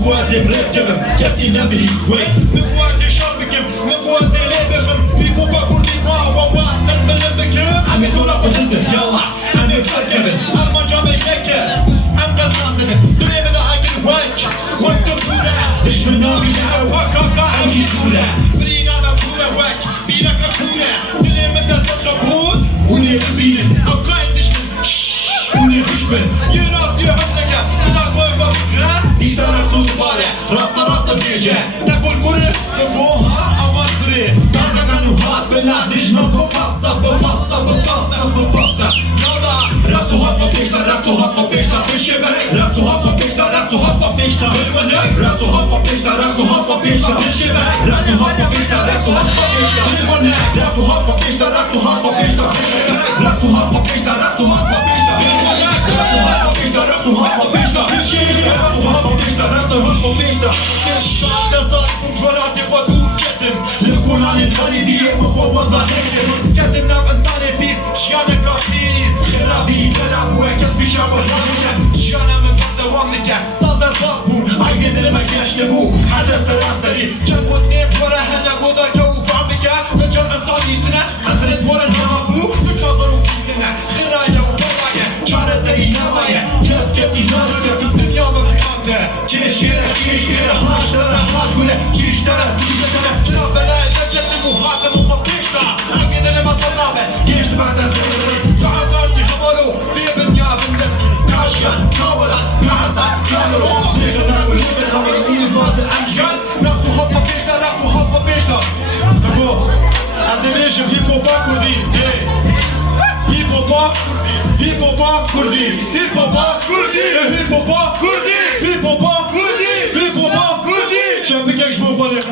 مقواتي بركبم كاسي نبي سوي مقواتي شربكم مقواتي ليبكم هيبو باكور دي واوا تربل بكم عمي دولا قدندم يلا عمي بركبم أرمان جامي يكر أنقل ناسنم دنيا بدا عاقل وك بورا دشمن نامي دعا وكاكا عوشي تورا برينا مبورا وك بينا كتورا دنيا بدا سبقون وني ببينن أو قايد دشمن وني خشبن يراس يحسنك بدا كوي فبكرا İsa'nın tutu bari, rasta biyece Nakul kuri, nubuha amal kuri Gaza kanu hat bela dijma bufasa Yola, rapsu hatfa peşta Peşebe, rapsu hatfa peşta Bilvene, rapsu hatfa peşta Peşebe, rapsu hatfa peşta Bilvene, rapsu hatfa peşta Peşebe, rapsu hatfa peşta Bilvene, rapsu hatfa peşta Peşebe, rapsu hatfa peşta لكون عن الغريبية مفوضة نكتب كتبنا بإنساني بيت شيانا كافيز خرابي بلعب وكسبي شافة الرابية شيانا من بعد وامنك صدر فاسبون عيد لما يشتبو حدا سراسري جنبو اتنين ورا هنا قدر جو بعمك من جمع صاليتنا خسرت ورا الهمبو بكاظروا فينا خرايا وبرايا شارة زي نوايا كاسي نارا في الدنيا مبقامنا كيش كيرا هاش ترى هاش ولا تشيش ترى ترى بلاي لجلم وهاتم وفبيشتا عقيد لما صنابه جيشت بعد الزمن قاعدني خبرو في بنيا بندفي كاشيان كاولا قاعدة كامرو تيغا نقول لبن خبرو إلفاز الأمشيان رفو هفا بيشتا نبو أردميشم هيبوبا كردي هيبوبا كردي شابك يجبو فاليخ